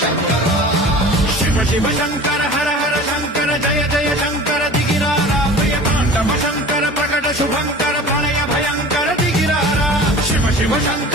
शिव शिव शंकर हर हर शंकर जय जय शंकर दिगिरारा भय तांडव शंकर प्रकट शुभंकर प्रणय भयंकर दिगिरारा शिव शिव शंकर